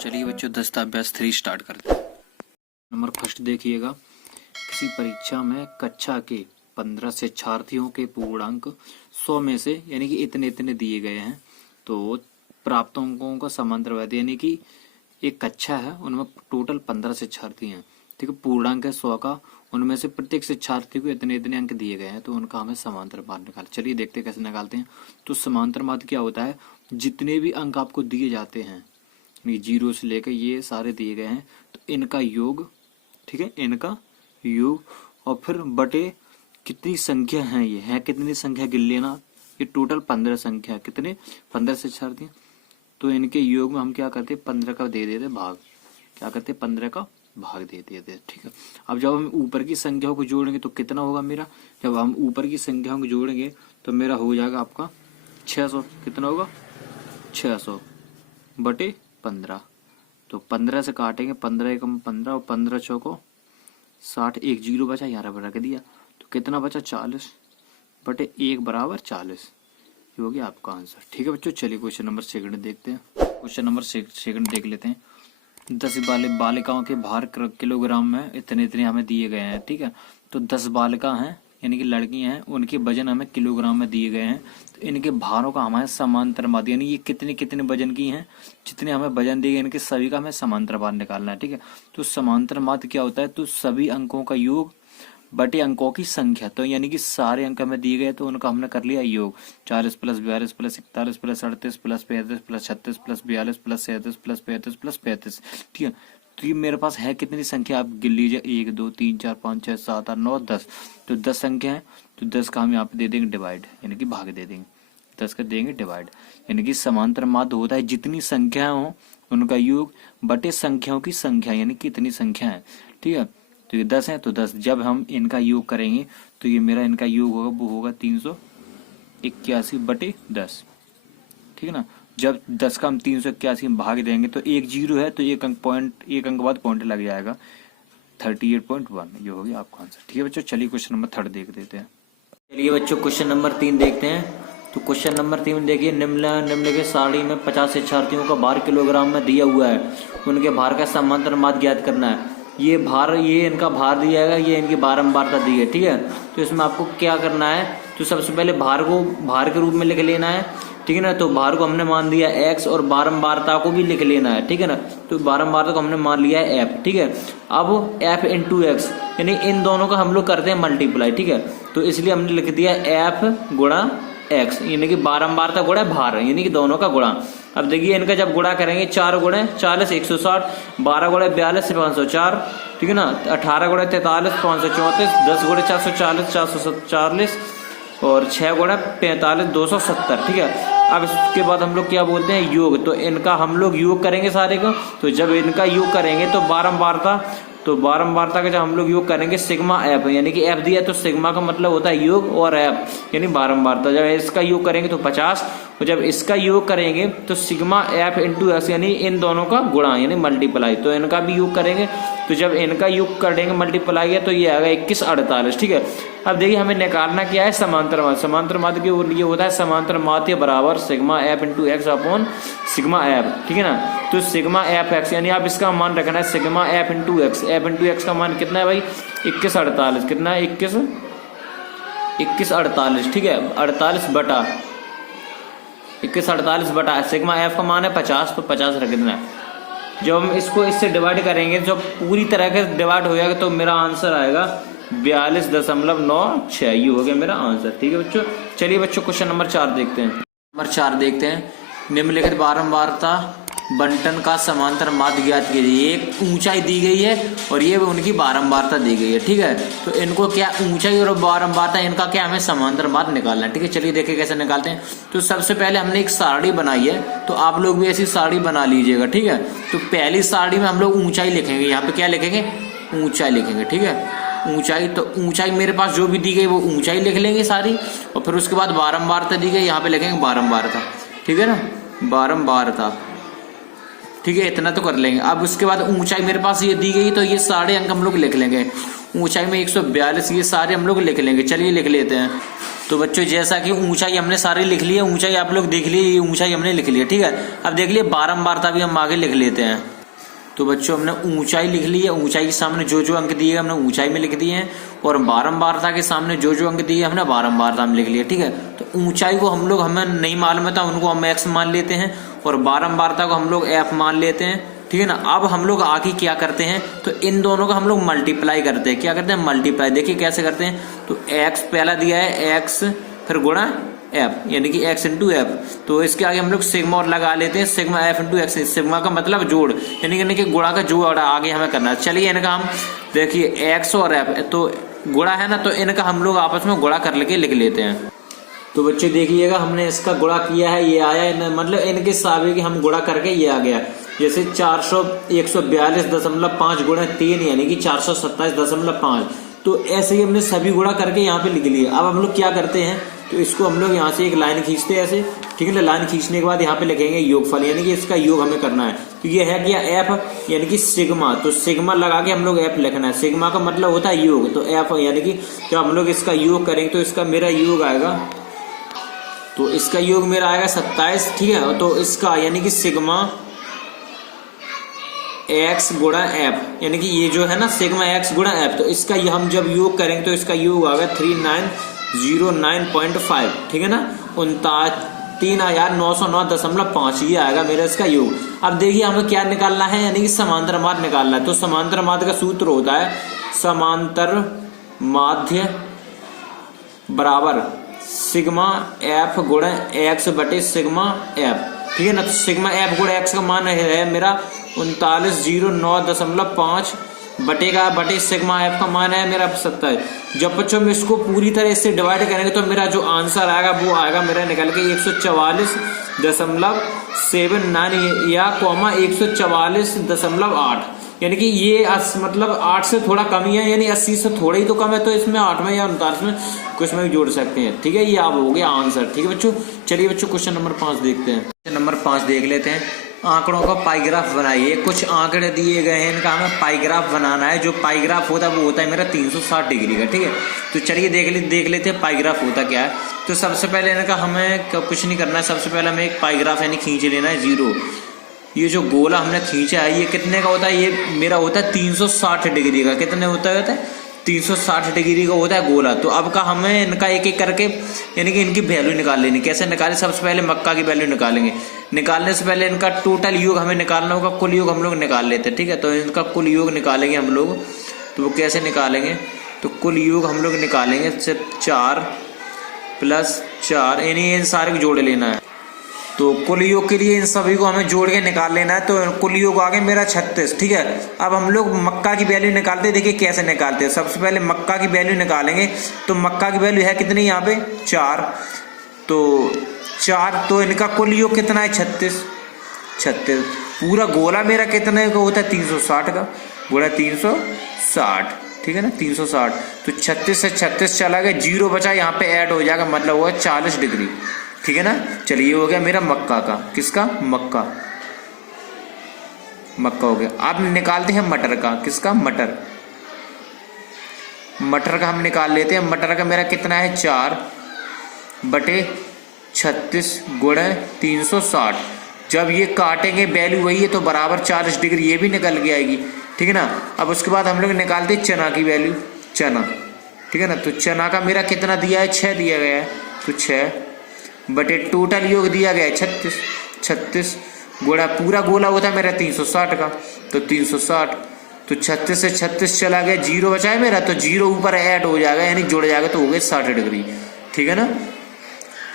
चलिए बच्चों, दस्तावेज 3 स्टार्ट करते हैं। नंबर फर्स्ट देखिएगा, किसी परीक्षा में कक्षा के 15 शिक्षार्थियों के पूर्णांक 100 में से यानी कि इतने इतने दिए गए हैं, तो प्राप्त अंकों का समांतरवाद यानी कि एक कक्षा है, उनमें टोटल 15 शिक्षार्थी हैं, ठीक है। पूर्णांक है 100 का, उनमें से प्रत्येक शिक्षार्थी को इतने इतने अंक दिए गए हैं, तो उनका हमें समांतरवाद निकाल। चलिए देखते हैं कैसे निकालते हैं। तो समांतरवाद क्या होता है, जितने भी अंक आपको दिए जाते हैं, 0 से लेकर ये सारे दिए गए हैं, तो इनका योग, ठीक है, इनका योग और फिर बटे कितनी संख्या है, ये है कितनी संख्या गिन लेना। ये टोटल 15 संख्या, कितने 15 शिक्षार्थी, तो इनके योग में हम क्या करते हैं, 15 का दे देते भाग, क्या करते 15 का भाग दे देते, ठीक है। अब जब हम ऊपर की संख्याओं को जोड़ेंगे तो कितना होगा मेरा, जब हम ऊपर की संख्याओं को जोड़ेंगे तो मेरा हो जाएगा आपका 600। कितना होगा 600 बटे 15। तो 15 से काटेंगे, 15 एकम 15 और 15 चौको 60, एक 0 बचा, यहाँ पर रख दिया, तो कितना बचा 40 बटे 1 बराबर 40। ये हो गया आपका आंसर, ठीक है बच्चों। चलिए क्वेश्चन नंबर सेकंड देखते हैं। क्वेश्चन नंबर सेकंड देख लेते हैं। 10 बालिकाओं के भार किलोग्राम में इतने इतने हमें दिए गए हैं, ठीक है। तो 10 बालिका हैं यानी कि लड़कियां हैं, उनके वजन हमें किलोग्राम में दिए गए हैं, तो इनके भारों का हमारे समांतरवाद यानी ये कितने कितने वजन की हैं, जितने हमें वजन दिए गए इनके सभी का हमें समांतरवाद निकालना है, ठीक है। तो समांतरवाद क्या होता है, तो सभी अंकों का योग बटे अंकों की संख्या, तो यानी कि सारे अंक हमें दिए गए तो उनका हमने कर लिया योग। 40 + 42 + 41 + 38 + 35 + 36 + 42 + 37 + 35 + 35, ठीक है। तो ये मेरे पास है कितनी संख्या, आप गिन लीजिए, 1 2 3 4 5 6 7 8 9 10। तो 10 संख्या है, तो 10 का हम यहाँ पे दे देंगे डिवाइड, यानी कि भाग दे देंगे, 10 का देंगे डिवाइड, यानी कि समांतरवाद होता है जितनी संख्या हो उनका योग बटे संख्याओं की संख्या, यानी कि इतनी संख्या है, ठीक है। तो ये 10 है, तो 10 जब हम इनका योग करेंगे तो ये मेरा इनका योग होगा, वो होगा 381 बटे 10, ठीक है ना। जब 10 का हम 381 में भाग देंगे तो एक 0 है, तो एक अंक बाद पॉइंट लग जाएगा, 38.1। ये हो गया आपका आंसर, ठीक है बच्चों। चलिए क्वेश्चन नंबर 3 देख देते हैं। चलिए बच्चों क्वेश्चन नंबर 3 देखते हैं। तो क्वेश्चन नंबर 3 देखिए, निम्नलिखित सारणी में 50 शिक्षार्थियों का भार किलोग्राम में दिया हुआ है, उनके भार का समांतरवाद ज्ञात करना है। ये इनका भार दिया है, ये इनकी बारंबारता दी है, ठीक है। तो इसमें आपको क्या करना है, तो सबसे पहले भार को भार के रूप में लिख लेना है, ठीक है ना। तो भार को हमने मान दिया x और बारंबारता को भी लिख लेना है, ठीक है ना। तो बारंबारता को हमने मान लिया है f, ठीक है। अब f × x यानी इन दोनों का हम लोग करते हैं मल्टीप्लाई, ठीक है। तो इसलिए हमने लिख दिया f × x यानी कि बारंबारता गुणा भार, यानी कि दोनों का गुणा। अब देखिए इनका जब गुणा करेंगे, 4 × 40 160, 12 × 42 504, ठीक है ना, 18 × 43 534, 10 × 440 440 और 6 × 45 270, ठीक है। अब इसके बाद हम लोग क्या बोलते हैं, योग। तो इनका हम लोग योग करेंगे सारे का, तो जब इनका योग करेंगे तो बारंबारता का जब हम लोग योग करेंगे सिग्मा एफ, यानी कि एफ दिया तो सिग्मा का मतलब होता है योग और एफ यानी बारंबारता। जब इसका योग करेंगे तो 50, और जब इसका योग करेंगे तो सिग्मा एफ × एक्स यानी इन दोनों का गुणा यानी मल्टीप्लाई। तो इनका भी योग करेंगे, तो जब इनका योग करेंगे मल्टीप्लाई है तो ये आएगा 21 48, ठीक है। अब देखिए हमें निकालना क्या है, समांतरवाद। समांतरवाद के लिए होता है समांतरमाध्य बराबर sigma F × x upon sigma F, ठीक है ना। तो सिग्मा एफ एक्स यानी आप इसका मान रखना है sigma F × x. F × x का मान कितना है भाई, 21 48, कितना है 21 48, ठीक है। 21 48 बटा सिग्मा एफ का मान है 50, तो 50 रख देना है। जब हम इसको इससे डिवाइड करेंगे, जब पूरी तरह से डिवाइड हो जाएगा तो मेरा आंसर आएगा 42.96। ये हो गया मेरा आंसर, ठीक है बच्चों। चलिए बच्चों क्वेश्चन नंबर 4 देखते हैं। नंबर 4 देखते हैं, निम्नलिखित बारंबारता बंटन का समांतरवाद ज्ञात कीजिए। एक ऊंचाई दी गई है और ये उनकी बारंबारता दी गई है, ठीक है। तो इनको क्या, ऊंचाई और बारंबारता, इनका क्या हमें समांतरवाद निकालना है, ठीक है। चलिए देखिए कैसे निकालते हैं। तो सबसे पहले हमने एक सारणी बनाई है, तो आप लोग भी ऐसी सारणी बना लीजिएगा, ठीक है। तो पहली सारणी में हम लोग ऊंचाई लिखेंगे, यहाँ पे क्या लिखेंगे, ऊंचाई लिखेंगे, ठीक है। ऊंचाई, तो ऊंचाई मेरे पास जो भी दी गई वो ऊंचाई लिख लेंगे सारी, और फिर उसके बाद बारंबारता दी गई, यहाँ पे लिखेंगे बारंबारता, ठीक है ना, बारंबारता, ठीक है। इतना तो कर लेंगे। अब उसके बाद ऊंचाई मेरे पास ये दी गई, तो ये सारे अंक हम लोग लिख लेंगे। ऊंचाई में 142, ये सारे हम लोग लिख लेंगे। चलिए लिख लेते हैं। तो बच्चों जैसा कि ऊंचाई हमने सारी लिख ली है, ऊंचाई आप लोग देख लिए, ये ऊंचाई हमने लिख ली है, ठीक है। अब देख लिए बारंबारता भी हम आगे लिख लेते हैं। तो बच्चों हमने ऊंचाई लिख ली है, ऊंचाई के सामने जो जो अंक दिए हमने ऊंचाई में लिख दिए हैं, और बारंबारता के सामने जो जो अंक दिए हमने बारंबारता में लिख लिया, ठीक है। तो ऊंचाई को हम लोग हमें नहीं मालूम था, उनको हम x मान लेते हैं, और बारंबारता को हम लोग f मान लेते हैं, ठीक है ना। अब हम लोग आगे क्या करते हैं, तो इन दोनों का हम लोग मल्टीप्लाई करते हैं। क्या करते हैं, मल्टीप्लाई। देखिए कैसे करते हैं, तो x पहला दिया है x, फिर गुणा एफ, यानी कि x इंटू एफ। तो इसके आगे हम लोग सिग्मा और लगा लेते हैं, sigma F into x. Sigma का मतलब जोड़, यानी कि गुणा का जोड़ आगे हमें करना है। चलिए इनका हम देखिए x और f तो गुणा है ना, तो इनका हम लोग आपस में गुणा कर लेके लिख लेते हैं। तो बच्चे देखिएगा हमने इसका गुणा किया है, ये आया, मतलब इनके सारे की हम गुणा करके ये आ गया। जैसे 142.5 गुणा 3 यानी कि 427.5। तो ऐसे ही हमने सभी गुणा करके यहाँ पे लिख लिया। अब हम लोग क्या करते हैं, तो इसको हम लोग यहाँ से एक लाइन खींचते हैं ऐसे, ठीक है ना। लाइन खींचने के बाद यहाँ पे लिखेंगे योगफल, यानी कि इसका योग हमें करना है। तो ये है क्या, एफ यानी कि सिग्मा। तो सिग्मा लगा के हम लोग एफ लिखना है। सिग्मा का मतलब होता है योग, तो एफ यानी कि जब हम लोग इसका योग करेंगे तो इसका मेरा योग आएगा, तो इसका योग मेरा आएगा 27, ठीक है। तो इसका यानी कि सिग्मा x गुणा एफ, यानी कि ये जो है ना सिग्मा x गुणा एफ, तो इसका हम जब योग करेंगे तो इसका योग आएगा 3909.5, ठीक है ना। 3909.5 ये आएगा मेरा इसका योग। अब देखिए हमें क्या निकालना है, यानी कि समांतर माध्य निकालना है। तो समांतर माध्य का सूत्र होता है समांतर माध्य बराबर सिग्मा एफ गुणा एक्स बटे सिग्मा एफ, ठीक है ना। तो सिग्मा एफ गुणा एक्स का मान है मेरा 3909.5 बटे सिग्मा एफ का मान है मेरा 27। जब बच्चों में इसको पूरी तरह से डिवाइड करेंगे तो मेरा जो आंसर आएगा वो आएगा मेरा निकल के 144.79 या 144.8, यानी कि ये मतलब 8 से थोड़ा कम ही है, यानी 80 से थोड़ा ही तो कम है। तो इसमें 8 में या 39 में कुछ में भी जोड़ सकते हैं, ठीक है। ये अब हो गया आंसर, ठीक है बच्चों। चलिए बच्चों क्वेश्चन नंबर 5 देखते हैं। क्वेश्चन नंबर 5 देख लेते हैं। आंकड़ों का पाईग्राफ बनाइए। कुछ आंकड़े दिए गए हैं, इनका हमें पाईग्राफ बनाना है। जो पाईग्राफ होता है वो होता है मेरा 360 डिग्री का, ठीक है। तो चलिए देख लेते हैं पाईग्राफ होता क्या है। तो सबसे पहले इनका हमें कुछ नहीं करना है, सबसे पहले हमें एक पाईग्राफ यानी खींच लेना है 0। ये जो गोला हमने खींचा है ये कितने का होता है, ये मेरा होता है 360 डिग्री का। कितने होता है 360 डिग्री का होता है गोला। तो अब का हमें इनका एक एक करके यानी कि इनकी वैल्यू निकाल लेनी। कैसे निकालें, सबसे पहले मक्का की वैल्यू निकालेंगे। निकालने से पहले इनका टोटल योग हमें निकालना होगा, कुल योग हम लोग निकाल लेते हैं, ठीक है। तो इनका कुल योग निकालेंगे हम लोग। तो वो कैसे निकालेंगे, तो कुल योग हम लोग निकालेंगे 4 + 4, यानी इन सारे को जोड़ लेना है। तो कुल योग के लिए इन सभी को हमें जोड़ के निकाल लेना है। तो कुल योग आ गया मेरा 36, ठीक है। अब हम लोग मक्का की वैल्यू निकालते हैं। देखिए कैसे निकालते हैं। सबसे पहले मक्का की वैल्यू निकालेंगे। तो मक्का की वैल्यू है कितनी यहाँ पे 4, तो 4, तो इनका कुल योग कितना है 36। पूरा गोला मेरा कितने का होता है 360 का, गोला 360, ठीक है ना 360। तो 36 से 36 चला गया, 0 बचा, यहाँ पे ऐड हो जाएगा, मतलब हुआ 40 डिग्री, ठीक है ना। चलिए हो गया मेरा मक्का का, किसका, मक्का हो गया। अब निकालते हैं मटर का, किसका, मटर का हम निकाल लेते हैं। मटर का मेरा कितना है 4 बटे 36 गुणे 360। जब ये काटेंगे वैल्यू वही है तो बराबर 40 डिग्री ये भी निकल के आएगी, ठीक है ना। अब उसके बाद हम लोग निकालते हैं चना की वैल्यू, चना, ठीक है ना। तो चना का मेरा कितना दिया है 6 दिया गया है, तो 6 बटे टोटल योग दिया गया है 36 गुणा पूरा गोला होता है मेरा 360 का, तो 360। तो 36 से 36 चला गया, 0 बचा है मेरा, तो 0 ऊपर ऐड हो जाएगा यानी जुड़ जाएगा, तो हो गए 60 डिग्री, ठीक है ना।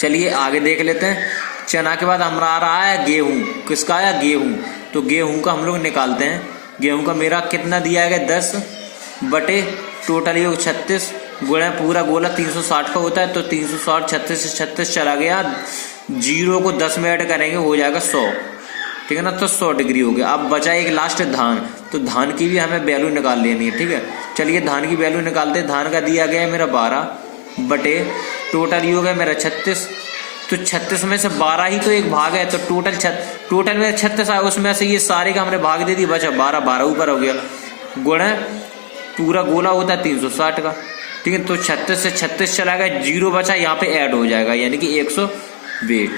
चलिए आगे देख लेते हैं। चना के बाद हमारा आ रहा है गेहूं, किसका आया, गेहूं। तो गेहूं का हम लोग निकालते हैं। गेहूं का मेरा कितना दिया गया 10 बटे टोटल योग 36 गुणा पूरा गोला 360 का होता है, तो 360 36 से 36 चला गया, 0 को 10 में ऐड करेंगे हो जाएगा 100, ठीक है ना। तो 100 डिग्री हो गया। अब बचा एक लास्ट धान, तो धान की भी हमें वैल्यू निकाल लेनी है, ठीक है। चलिए धान की वैल्यू निकालते हैं। धान का दिया गया है मेरा 12 बटे टोटल योग है मेरा 36, तो 36 में से 12 ही तो एक भाग है, तो टोटल में 36 आया, उसमें से ये सारे का हमने भाग दे दी, बचा 12 ऊपर हो गया, गुणा पूरा गोला होता है 360 का, ठीक है। तो 36 से 36 चला गया, 0 बचा, यहाँ पे ऐड हो जाएगा यानी कि 120।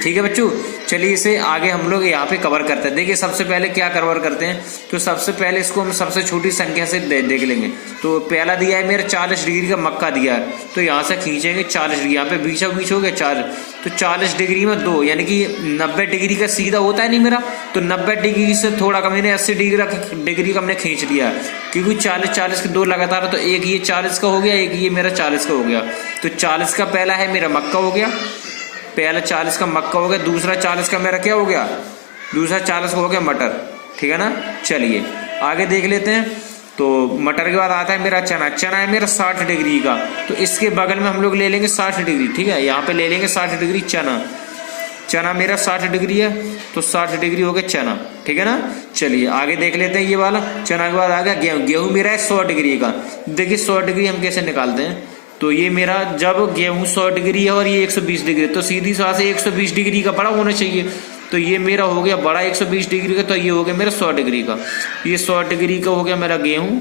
ठीक है बच्चों, चलिए इसे आगे हम लोग यहाँ पे कवर करते हैं। देखिए सबसे पहले क्या कवर करते हैं, तो सबसे पहले इसको हम सबसे छोटी संख्या से देख लेंगे। तो पहला दिया है मेरा 40 डिग्री का मक्का दिया है, तो यहाँ से खींचेंगे 40 डिग्री, यहाँ पे बीचों बीच हो गया 4, तो 40 डिग्री में 2 यानी कि 90 डिग्री का सीधा होता है नहीं मेरा, तो 90 डिग्री से थोड़ा कम, मैंने 80 डिग्री का हमने खींच लिया, क्योंकि 40 के 2 लगातार है, तो एक ये 40 का हो गया, एक ये मेरा 40 का हो गया। तो 40 का पहला है मेरा मक्का हो गया, पहला 40 का मक्का हो गया, दूसरा 40 का मेरा क्या हो गया, दूसरा 40 का हो गया मटर। ठीक है ना, चलिए आगे देख लेते हैं। तो मटर के बाद आता है मेरा चना, चना है मेरा 60 डिग्री का, तो इसके बगल में हम लोग ले लेंगे 60 डिग्री। ठीक है, यहाँ पे ले लेंगे 60 डिग्री चना, चना मेरा 60 डिग्री है, तो 60 डिग्री हो गया चना। ठीक है ना, चलिए आगे देख लेते हैं। ये वाला चना के बाद आ गया गेहूं, गेहूं मेरा है 100 डिग्री का। देखिए 100 डिग्री हम कैसे निकालते हैं, तो ये मेरा जब गेहूं 100 डिग्री है और ये 120 डिग्री, तो सीधी सा से 120 डिग्री का बड़ा होना चाहिए, तो ये मेरा हो गया बड़ा 120 डिग्री का, तो ये हो गया मेरा 100 डिग्री का, ये 100 डिग्री का हो गया मेरा गेहूं।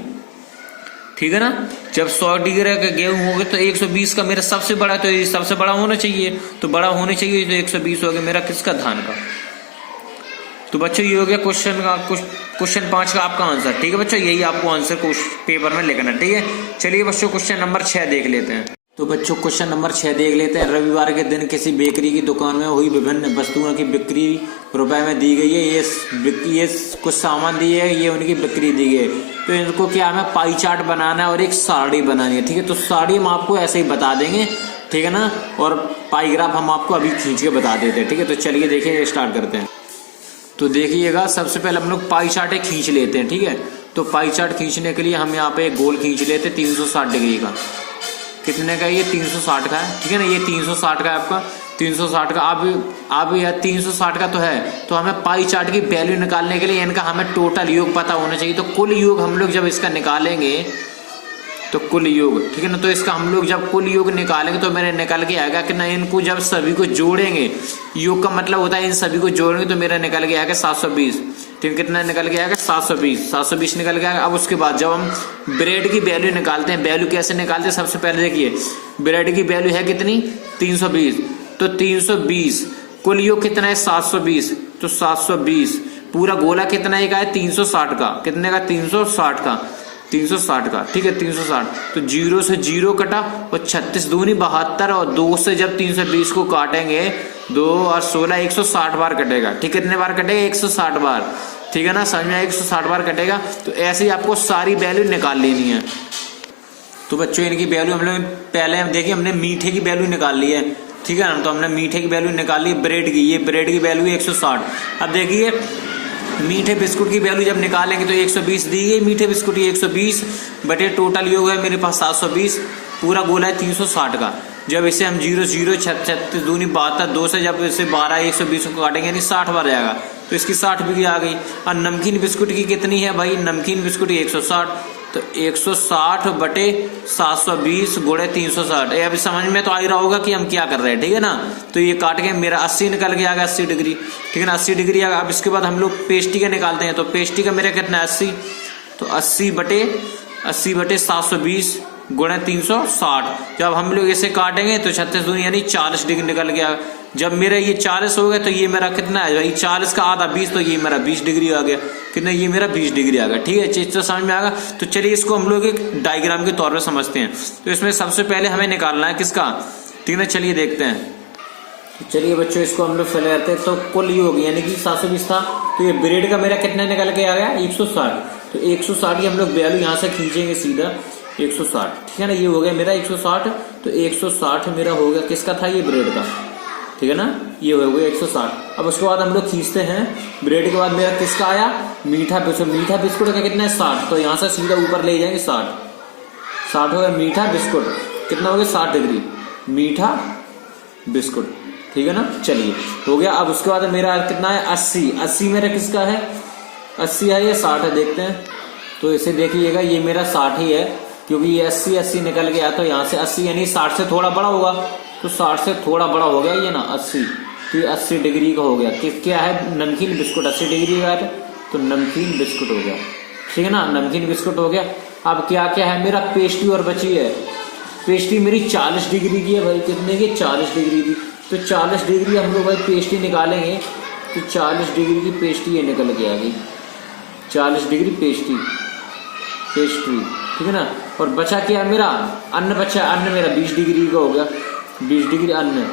ठीक है ना, जब 100 डिग्री का गेहूं हो गया तो 120 का मेरा सबसे बड़ा, तो ये सबसे बड़ा होना चाहिए, तो बड़ा होने चाहिए, तो 120 हो गया मेरा किसका, धान का। तो बच्चों ये हो गया क्वेश्चन 5 का आपका आंसर। ठीक है बच्चों, यही आपको आंसर पेपर में लिखना। ठीक है, चलिए बच्चों क्वेश्चन नंबर 6 देख लेते हैं। तो बच्चों क्वेश्चन नंबर 6 देख लेते हैं। रविवार के दिन किसी बेकरी की दुकान में हुई विभिन्न वस्तुओं की बिक्री रुपए में दी गई है। ये कुछ सामान दिए है, ये उनकी बिक्री दी गई है, तो इनको क्या हमें पाई चार्ट बनाना है और एक साड़ी बनानी है। ठीक है, तो साड़ी हम आपको ऐसे ही बता देंगे, ठीक है ना, और पाई ग्राफ हम आपको अभी खींच के बता देते हैं। ठीक है, तो चलिए देखिए स्टार्ट करते हैं। तो देखिएगा सबसे पहले हम लोग पाई चार्ट खींच लेते हैं। ठीक है, तो पाई चार्ट खींचने के लिए हम यहाँ पे एक गोल खींच लेते हैं 360 डिग्री का। कितने का, ये 360 का है। ठीक है ना, ये 360 का है आपका, 360 का। अब यह 360 का तो है, तो हमें पाई चार्ट की वैल्यू निकालने के लिए इनका हमें टोटल योग पता होना चाहिए। तो कुल योग हम लोग जब इसका निकालेंगे, तो कुल योग, ठीक है ना, तो इसका हम लोग जब कुल योग निकालेंगे तो मेरे निकल के आएगा कि ना, इनको जब सभी को जोड़ेंगे, योग का मतलब होता है इन सभी को जोड़ेंगे, तो मेरा निकल के आएगा 720। ठीक है, कितना निकल के आएगा, 720 निकल के आएगा। अब उसके बाद जब हम ब्रेड की वैल्यू निकालते हैं, वैल्यू कैसे निकालते हैं, सबसे पहले देखिए ब्रेड की वैल्यू है कितनी, 320, तो 320 कुल योग कितना है 720, तो 720 पूरा गोला कितना है 360 का, कितने का, 360 का, 360 का। ठीक है, 360, तो 0 से 0 कटा, और 36 दूनी 72, और 2 से जब 320 को काटेंगे, 2 और 16 160 बार कटेगा। ठीक, कितने बार कटेगा, 160 बार। ठीक है ना, समझ में, 160 बार कटेगा। तो ऐसे ही आपको सारी वैल्यू निकाल लेनी है। तो बच्चों इनकी वैल्यू हम लोग पहले देखिए, हमने मीठे की वैल्यू निकाल ली है। ठीक है ना, तो हमने मीठे की वैल्यू निकाल ली, ब्रेड की, ये ब्रेड की वैल्यू 160। अब देखिए मीठे बिस्कुट की वैल्यू जब निकालेंगे तो 120 दी गई मीठे बिस्कुट की, 120 बटे टोटल योग है मेरे पास 720, पूरा गोला है 360 का। जब इसे हम 0 36 दूनी 72, 2 से जब इसे 12 120 को काटेंगे यानी 60 बार जाएगा, तो इसकी 60 भी आ गई। और नमकीन बिस्कुट की कितनी है भाई, नमकीन बिस्कुट की 160, तो 160 बटे 720 गुणे 360। ये अभी समझ में तो आ ही रहा होगा कि हम क्या कर रहे हैं। ठीक है ना, तो ये काट के मेरा 80 निकल के आ गया, 80 डिग्री। ठीक है ना, 80 डिग्री आ गया। अब इसके बाद हम लोग पेस्टी का निकालते हैं, तो पेस्टी का मेरा कितना है 80, तो 80 बटे 720 गुणे 360। जब हम लोग इसे काटेंगे तो 36 दूनी यानी 40 डिग्री निकल गया। जब मेरा ये 40 हो गया तो ये मेरा कितना है भाई, 40 का आधा 20, तो ये मेरा 20 डिग्री आ गया। कितना, ये मेरा 20 डिग्री आ गया। ठीक है, चीज तो समझ में आ गया। तो चलिए इसको हम लोग एक डायग्राम के तौर पर समझते हैं। तो इसमें सबसे पहले हमें निकालना है किसका, ठीक है, चलिए देखते हैं। चलिए बच्चों इसको हम लोग चले जाते हैं। तो कुल योग यानी कि 720 था, तो ये ब्रेड का मेरा कितना निकल के आ गया 160, तो 160 की हम लोग वैल्यू यहाँ से खींचेंगे सीधा 160। ठीक है ना, ये हो गया मेरा 160, तो 160 मेरा हो गया किसका था, ये ब्रेड का। ठीक है ना, ये हो गया 160। अब उसके बाद हम लोग खींचते हैं ब्रेड के बाद मेरा किसका आया, मीठा बिस्कुट। मीठा बिस्कुट का कितना है 60, तो यहाँ से सीधा ऊपर ले जाएंगे 60 हो गया मीठा बिस्कुट। कितना हो गया 60 डिग्री मीठा बिस्कुट। ठीक है ना, चलिए हो गया। अब उसके बाद मेरा कितना है 80 मेरा किसका है, 80 है या 60 है, देखते हैं। तो इसे देखिएगा ये मेरा 60 ही है, क्योंकि ये 80 निकल गया, तो यहाँ से 80 यानी 60 से थोड़ा बड़ा होगा, तो 60 से थोड़ा बड़ा हो गया ये ना 80, तो ये 80 डिग्री का हो गया। क्या है, नमकीन बिस्कुट 80 डिग्री का है, तो नमकीन बिस्कुट हो गया। ठीक है ना, नमकीन बिस्कुट हो गया। अब क्या क्या है मेरा, पेस्ट्री और बची है, पेस्ट्री मेरी 40 डिग्री की है भाई, कितने की, 40 डिग्री की। तो 40 डिग्री हम लोग भाई पेस्ट्री निकालेंगे, तो 40 डिग्री की पेस्ट्री ये निकल के आ गई, 40 डिग्री पेस्ट्री, ठीक है ना। और बचा क्या मेरा, अन्न बचा, अन्न मेरा 20 डिग्री का हो गया, 20 डिग्री अन्न।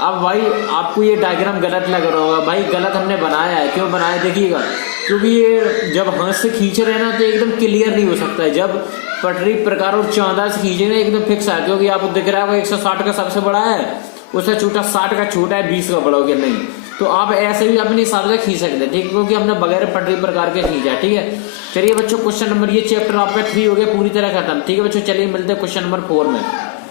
अब भाई आपको ये डायग्राम गलत लग रहा होगा, भाई गलत हमने बनाया है। क्यों बनाया देखिएगा, क्योंकि ये जब हाथ से खींच रहे हैं ना तो एकदम क्लियर नहीं हो सकता है। जब पटरी प्रकार और चांदा से खींचेंगे एकदम फिक्स है, क्योंकि आपको दिख रहा है 160 का सबसे बड़ा है, उससे छोटा 60 का छोटा है, 20 का बड़ा हो गया नहीं। तो आप ऐसे भी अपने हिसाब से खींच सकते हैं, ठीक है, क्योंकि हमने बगैर पटरी प्रकार के खींचा है, ठीक है। चलिए बच्चों क्वेश्चन नंबर, ये चैप्टर आपका 3 हो गया पूरी तरह खत्म, ठीक है बच्चों। चलिए मिलते हैं क्वेश्चन नंबर 4 में।